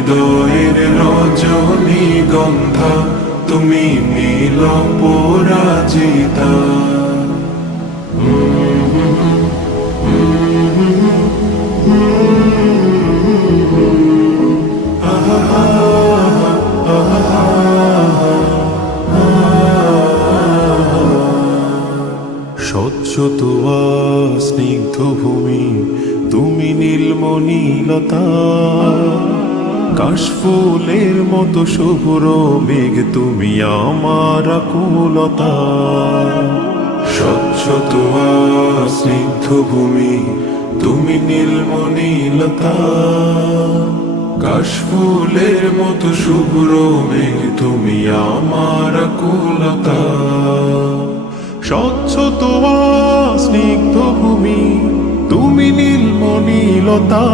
হৃদয়ের রজনীগন্ধা, তুমি নীল পরাজিতা। স্বচ্ছ তোয়া স্নিগ্ধ ভূমি, তুমি নীলমণিলতা। কাশফুলের মতো শুভ্র মেঘ, তুমি আমার আকুলতা। স্বচ্ছ তোয়া স্নিগ্ধ ভূমি, তুমি নীলমণিলতা। কাশফুলের মতো শুভ্র মেঘ, তুমি আমার আকুলতা। স্বচ্ছ তোয়া স্নিগ্ধ ভূমি, তুমি নীলমণিলতা।